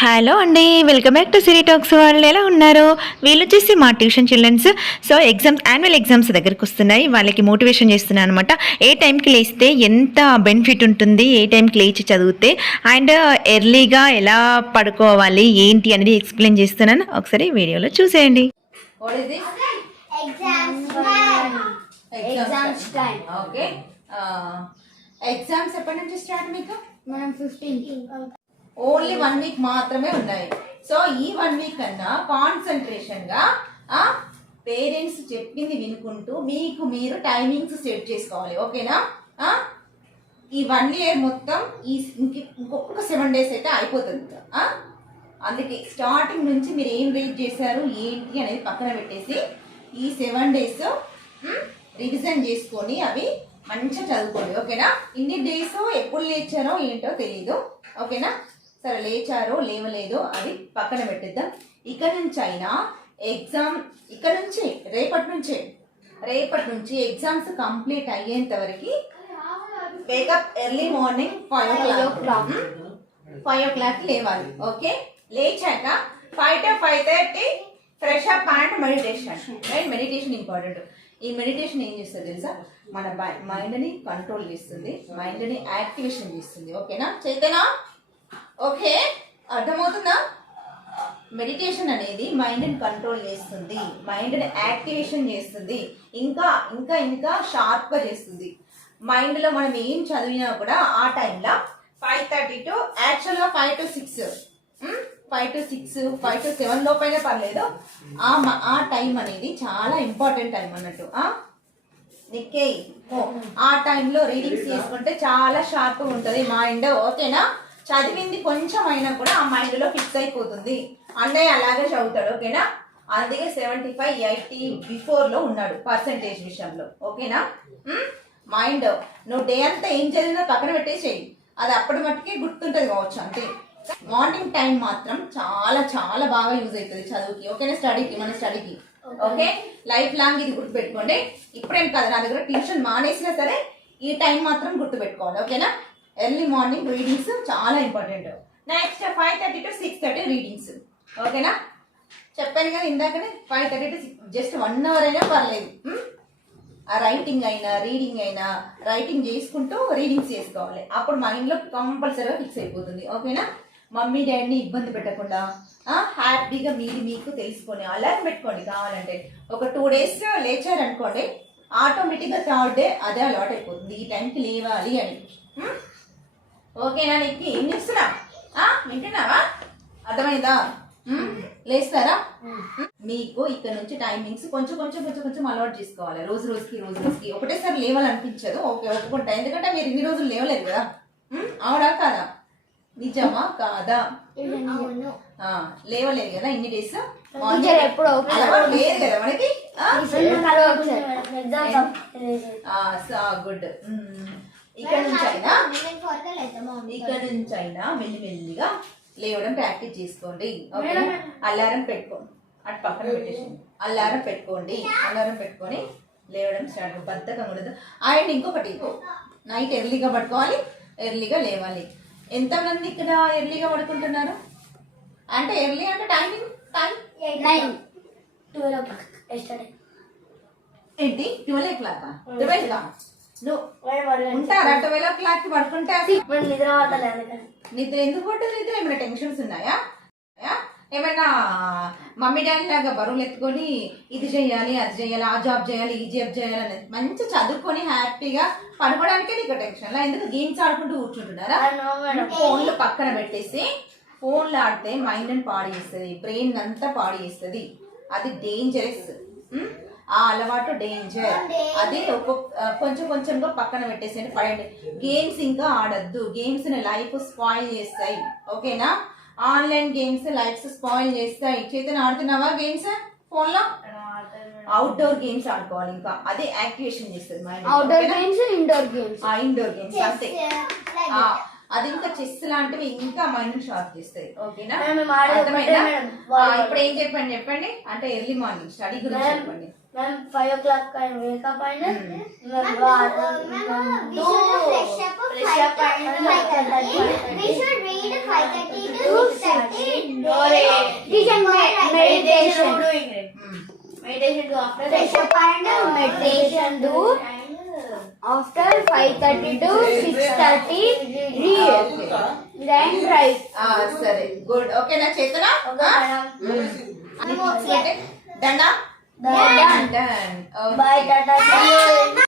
Hello అండి, welcome back to Siri talks. వాళ్ళు ఎలా ఉన్నారు? వీళ్ళు వచ్చేసి మా tuition childrens. So annual exams దగ్గరికి వస్తున్నాయి. వాళ్ళకి మోటివేషన్ చేస్తున్నాను అనమాట. ఏ టైంకి లేస్తే ఎంత బెనిఫిట్ ఉంటుంది, ఏ టైంకి లేచి చదివితే, అండ్ ఎర్లీగా ఎలా పడుకోవాలి ఏంటి అనేది ఎక్స్ప్లెయిన్ చేస్తున్నాను. ఒకసారి వీడియోలో చూసేయండి. ఎగ్జామ్స్ ఎప్పటి నుంచి స్టార్ట్ మీకు? మనం 15 ఓన్లీ 1 వీక్ మాత్రమే ఉన్నాయి. సో ఈ 1 వీక్ కన్నా కాన్సన్ట్రేషన్ గా పేరెంట్స్ చెప్పింది వినుకుంటూ మీకు మీరు టైమింగ్స్ సెట్ చేసుకోవాలి. ఓకేనా? ఈ 1 ఇయర్ మొత్తం ఇంకొక 7 డేస్ అయితే అయిపోతుంది. అందుకే స్టార్టింగ్ నుంచి మీరు ఏం రీడ్ చేశారు ఏంటి అనేది పక్కన పెట్టేసి ఈ 7 డేస్ రివిజన్ చేసుకొని అవి మంచిగా చదువుకోండి. ఓకేనా? ఇన్ని డేస్ ఎప్పుడు లేచారో ఏంటో తెలీదు. ఓకేనా? సరే, లేచారో లేవలేదో అవి పక్కన పెట్టిద్దాం. ఇక్కడ నుంచి అయినా ఎగ్జామ్ రేపటి నుంచి ఎగ్జామ్స్ కంప్లీట్ అయ్యేంత వరకు వేకప్ ఎర్లీ మార్నింగ్ 5 o'clock లేవాలి. ఓకే? లేచాక 5 to 5:30 fresh up and meditation. Right? Meditation important. ఈ మెడిటేషన్ ఏం చేస్తుంది తెలుసా? మన మైండ్ని కంట్రోల్ చేస్తుంది, మైండ్ని యాక్టివేషన్ చేస్తుంది. ఓకేనా చైతన్య? ఓకే, అర్థమవుతుందా? మెడిటేషన్ అనేది మైండ్ని కంట్రోల్ చేస్తుంది, మైండ్ని యాక్టివేషన్ చేస్తుంది, ఇంకా ఇంకా ఇంకా షార్ప్గా చేస్తుంది. మైండ్లో మనం ఏం చదివినా కూడా ఆ టైంలో 5:30 to యాక్చువల్గా 5 to 6 5 to 6 5 to 7 లోపైనా పర్లేదు. ఆ టైం అనేది చాలా ఇంపార్టెంట్ టైం అన్నట్టు. నిక్కే ఆ టైంలో రీడింగ్స్ చేసుకుంటే చాలా షార్ప్గా ఉంటుంది మైండ్. ఓకేనా? చదివింది కొంచెం అయినా కూడా ఆ మైండ్లో ఫిక్స్ అయిపోతుంది. అన్నయ్య అలాగే చదువుతాడు. ఓకేనా? అందుకే 75-80 బిఫోర్లో ఉన్నాడు పర్సంటేజ్ విషయంలో. ఓకేనా? మైండ్ నువ్వు డే అంతా ఏం చదివినా పక్కన పెట్టేసేయి, అది అప్పటి మట్టుకే గుర్తుంటుంది కావచ్చు అంతే. మార్నింగ్ టైం మాత్రం చాలా చాలా బాగా యూజ్ అవుతుంది చదువుకి. ఓకేనా? మన స్టడీకి. ఓకే, లైఫ్ లాంగ్ ఇది గుర్తుపెట్టుకోండి. ఇప్పుడేం కదా, నా దగ్గర ట్యూషన్ మానేసినా సరే ఈ టైం మాత్రం గుర్తుపెట్టుకోవాలి. ఓకేనా? ఎర్లీ మార్నింగ్ రీడింగ్స్ చాలా ఇంపార్టెంట్. Next 5:30 to 6:30 readings. ఓకేనా? చెప్పాను కదా ఇందాకనే, 5:30 to 6, జస్ట్ 1 hour అయినా పర్లేదు. ఆ రైటింగ్ అయినా రీడింగ్ అయినా రైటింగ్ చేసుకుంటూ రీడింగ్స్ చేసుకోవాలి. అప్పుడు మైండ్లో కంపల్సరీగా ఫిక్స్ అయిపోతుంది. ఓకేనా? మమ్మీ డాడీని ఇబ్బంది పెట్టకుండా హ్యాపీగా మీకు తెలుసుకొని అలారం పెట్టుకోండి. కావాలంటే ఒక 2 days లేచారనుకోండి, ఆటోమేటిక్గా 3rd day అదే అలవాటు అయిపోతుంది ఈ టైంకి లేవాలి అని. ఓకేనా? నీకు ఏం చేస్తున్నా వింటున్నావా? అర్థమైందా? లేస్తారా? మీకు ఇక్కడ నుంచి టైమింగ్స్ కొంచెం కొంచెం కొంచెం కొంచెం అలవాటు చేసుకోవాలి. రోజు రోజుకి ఒకటేసారి లేవాలనిపించదు. ఓకే, ఒప్పుకుంటా. ఎందుకంటే మీరు ఇన్ని రోజులు లేవలేదు కదా. అవునా కాదా? నిజమా కాదా? లేవలేదు కదా ఇన్ని డేస్. అలవాటు లేదు కదా మనకి. గుడ్. ఇక్కడ నుంచి అయినా మెల్లిమెల్లిగా లేవడం ప్రాక్టీస్ చేసుకోండి. ఓకేనా? అలారం పెట్టుకోండి, అటు పక్కన పెట్టేసి అలారం పెట్టుకొని లేవడం స్టార్ట్. బద్ధకం ఉండదు. అండ్ ఇంకొకటి, నైట్ ఎర్లీగా పడుకోవాలి, ఎర్లీగా లేవాలి. ఎంతమంది ఇక్కడ ఎర్లీగా పడుకుంటున్నారు? అంటే ఎర్లీ అంటే టైం 12 ఏంటి? 12 o'clock? 12గా నువ్వు ఉంటారా? 12 o'clock పడుకుంటే నిద్ర ఎందుకు పడుతుంది? నిద్ర ఏమైనా టెన్షన్స్ ఉన్నాయా? ఏమైనా మమ్మీ డాడీ లాగా బరువులు ఎత్తుకొని ఇది చేయాలి, అది చేయాలి, ఆ జాబ్ చేయాలి, ఈ జాబ్ చేయాలి అనేది మంచి చదువుకొని హ్యాపీగా పడుకోవడానికే నీకు టెన్షన్. ఎందుకు గేమ్స్ ఆడుకుంటూ కూర్చుంటున్నారా? ఫోన్లు పక్కన పెట్టేసి, ఫోన్లు ఆడితే మైండ్ని పాడు చేస్తుంది, బ్రెయిన్ అంతా పాడు చేస్తుంది. అది డేంజరస్. ఆ అలవాటు డేంజర్. అది కొంచెం కొంచెంగా పక్కన పెట్టేసేయండి, పడండి. గేమ్స్ ఇంకా ఆడద్దు. గేమ్స్ లైఫ్ స్పాయిల్ చేస్తాయి. ఓకేనా? ఆన్లైన్ గేమ్స్ లైఫ్ స్పాయిల్ చేస్తాయి. చేతన ఆడుతున్నావా గేమ్స్ ఫోన్ లో? అవుట్డోర్ గేమ్స్ ఆడుకోవాలి. ఇంకా అదే యాక్టివేషన్ చేస్తుంది మైండ్. ఇండోర్ గేమ్స్ అంతే. అది ఇంకా చెస్ లాంటివి ఇంకా మైండ్ షార్ప్ చేస్తాయి. ఓకేనా? అర్థమైందా? ఇప్పుడు ఏం చెప్పండి అంటే ఎర్లీ మార్నింగ్ స్టడీ గురించి చెప్పండి. 5 o'clock wake up and we should read 5:30 to 6:30 meditation. Meditation do after Fresh up and meditation do after 5:30 to 6:30. Read. Then write. సరే గుడ్ ఓకేనా చేతన దండ Done. Done Bye, Tata. See you.